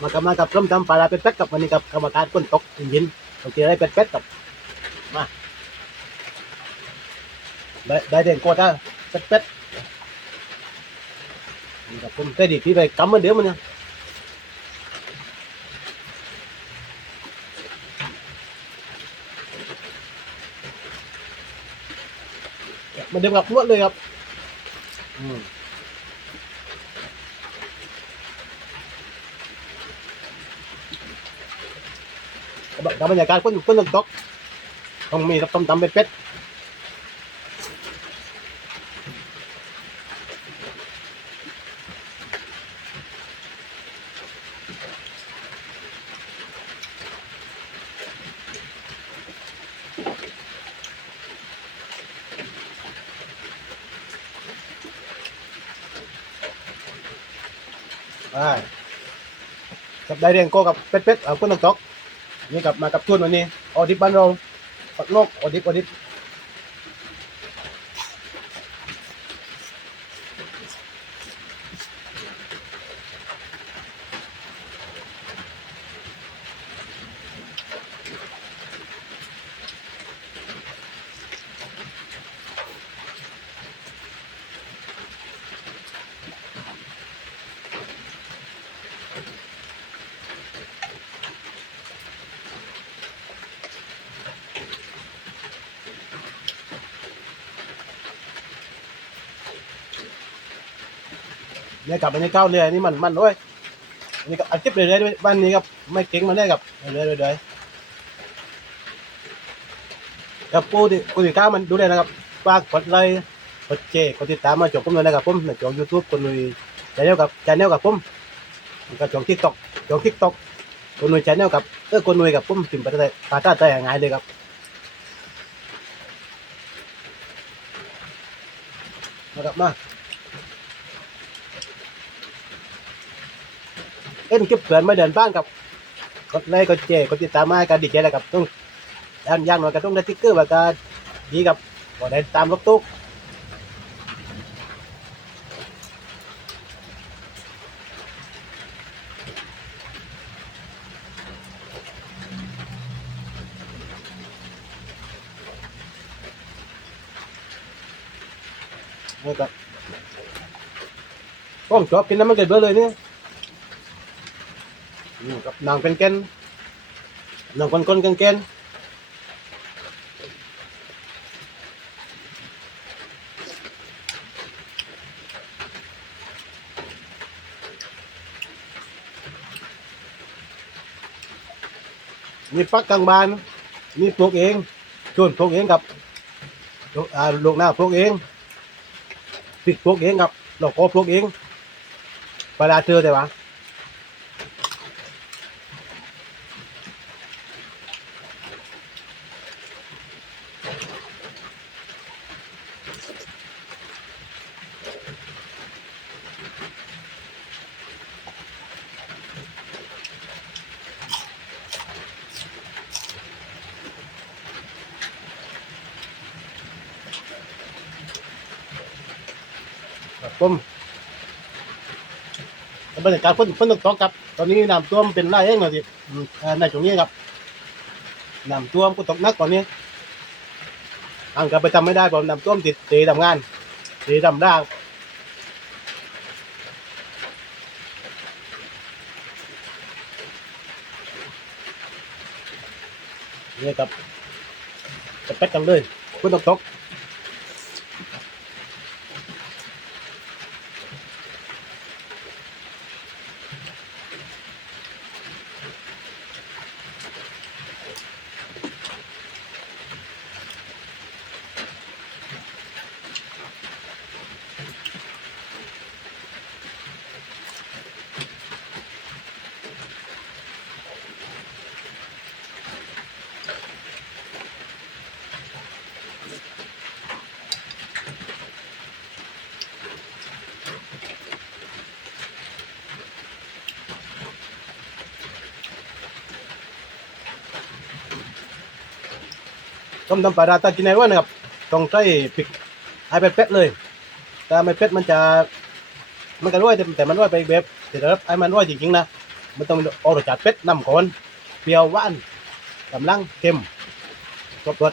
มากำลังกับร่มทำปลาร้าเป็ดกับวันนี้กับกรรมการก้นตกยินโอเคได้เป็ดกับมาได้ได้เด่นโกดอะเป็ดๆนี่กับผมได้ดีพี่ไปกำมันเดี๋ยวมันเนี่ยมันเดิมกับลวดเลยครับ อืม กับบรรยากาศคนคนตกตกต้องมีต้มตำเป็ดๆอ่ากับได้เรียงโกกับเป็ดเป็ดๆเอาคนตกตก นี่กลับมากับทุนวันนี้ออดิบบ้านเราปักโลกออดิบออดิบ เนี่ยกลับมาในเก้าเรือนี่มันมันด้วยนี่กับอัดคลิปเรื่อยๆด้วยบ้านนี้ครับไม่เก่งมาได้กับเรื่อยๆเรื่อยๆกับผู้ที่ผู้ที่ก้ามันดูได้นะครับฝากกดไลค์กดแชร์กดติดตามมาจบผมเลยนะครับผมในจองยูทูบคนนุยชแนลกับชแนลกับผมกับจองทิกตอกจองทิกตอกคนนุยชแนลกับเออคนนุยกับผมถึงประเทศปาต้าใจง่ายเลยครับนะครับมา เอ็นคลิปเกินไม่เดินบ้านกับกดไลค์กดแชร์กดติดตามมาให้กันดีใจแล้วกับต้องย่างย่างหน่อยก็ต้องได้ติ๊กเกอร์ว่าการดีกับก็ได้ตามรถตุ๊กนี่ครับผมชอบกินน้ำมันเกิดเบอร์เลยเนี่ย อืมกับนางเป็นเกนนางคนคนกันเกนมีปักกลางบานมีปลูกเองชวนปลูกเองกับลูกลูกหน้าปลูกเองปิดปลูกเองครับเราก็ปลูกเองเวลาเจอแต่ว่า ผมบรรยากาศฝนฝนตกตกครับ ตอนนี้น้ำท่วมเป็นไรเองเลยสิในช่วงนี้ครับน้ำท่วมก็ตกนักตอนนี้ทางก็ไปทำไม่ได้เพราะน้ำท่วมติดตีทำงานตีทำร่างนี่ครับจะเป็ดกันเลยฝนตกตก ต้มตำปลาดาตากินไหนวะนะครับต้องใช้พริกให้เป็ดเป็ดเลยถ้าไม่เป็ดมันจะมันก็ร่อยแต่แต่มันร่อยไปแบบแต่ถ้าไอ้มันร่อยจริงๆนะมันต้องออกรสชาติเป็ดน้ำข้นเปรี้ยวหวานกำลังเค็มครบรส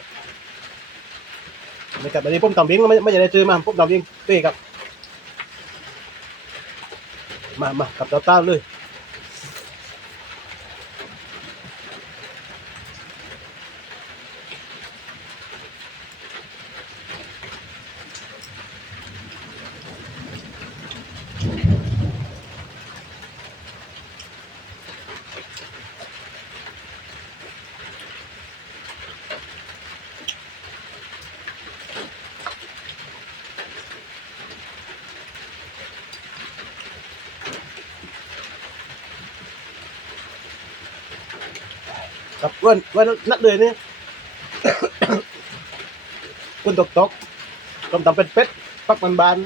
นะครับอันนี้ผมทำเองไม่ไม่ได้ซื้อมาผมทำเองต้ครับมามากับเตาเต้าเลย กับวันวันนัดเลยนี่ คุณตกตกต้มตำเป็ดเป็ดปักมันบาน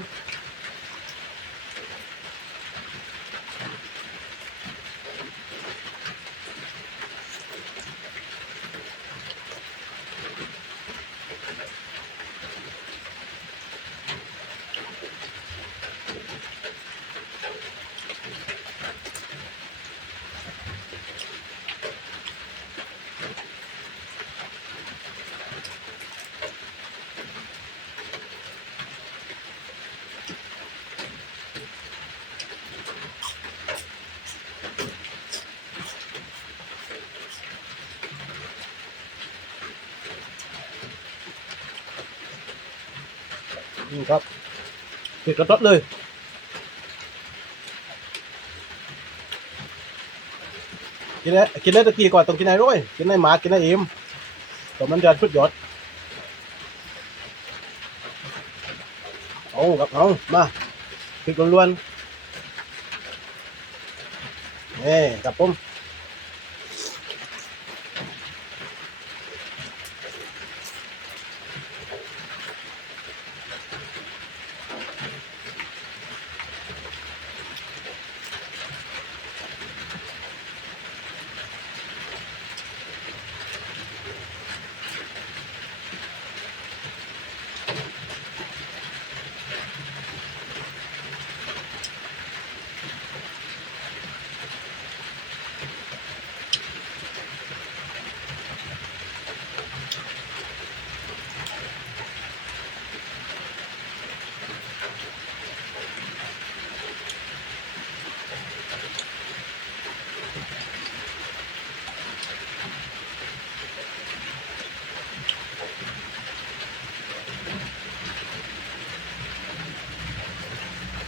นี่ครับติดกระต๊ดเลยกินได้กินได้ตะกี้ก่อนต้องกินได้ด้วยกินได้หมากินได้อิ่มแต่มันจะชุดยอดเอากับเอามาพริกล้วนๆนี่กับผม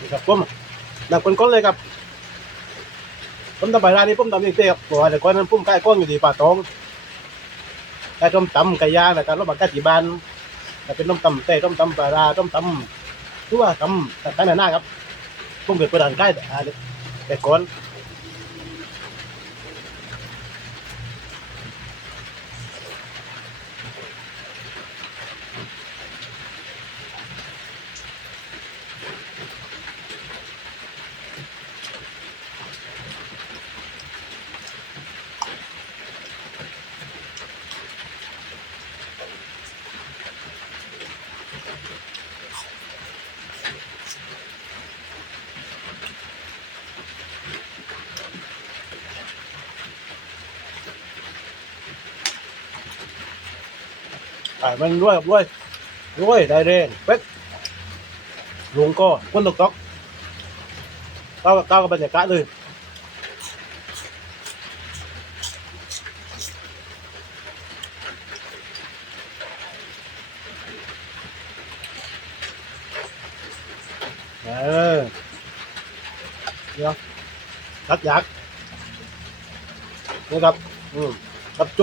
นี่ครับผมนักคนก้นเลยครับผมทำไปร้านนี้ผมทำเองเต้ครับบอกว่าแต่ก่อนนั้นผมใกล้ก้อนอยู่ที่ป่าตองไก่ต้มตำไก่ย่างนะครับรถบางกะจีบานแต่เป็นต้มตำเต้ต้มตำปลาราต้มตำทั่วตำแต่หน้าครับผมเกิดเปิดร้านใกล้แต่ก่อน ขายมันรวยรวยรวยได้เรงเป็ดลุงก็คนตกตอกเต้าเต้ากับบรรยากาศเลยเออเดี๋ยวทักยักษ์นะครับ อืมกับโจ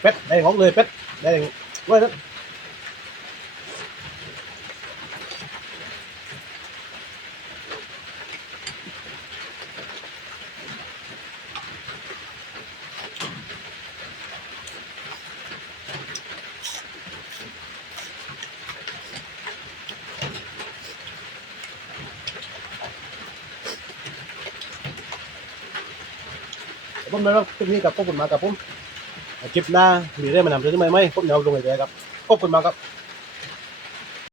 เป็ดได้ของเลยเป็ดได้เว้ยผมเลยครับที่นี่กับพวกผมมากับผม คลิปหน้ามีเรื่องมานำเสนอใหมไหมผมเดี๋ยวลงไปเลยครับขอบคุณมากครับ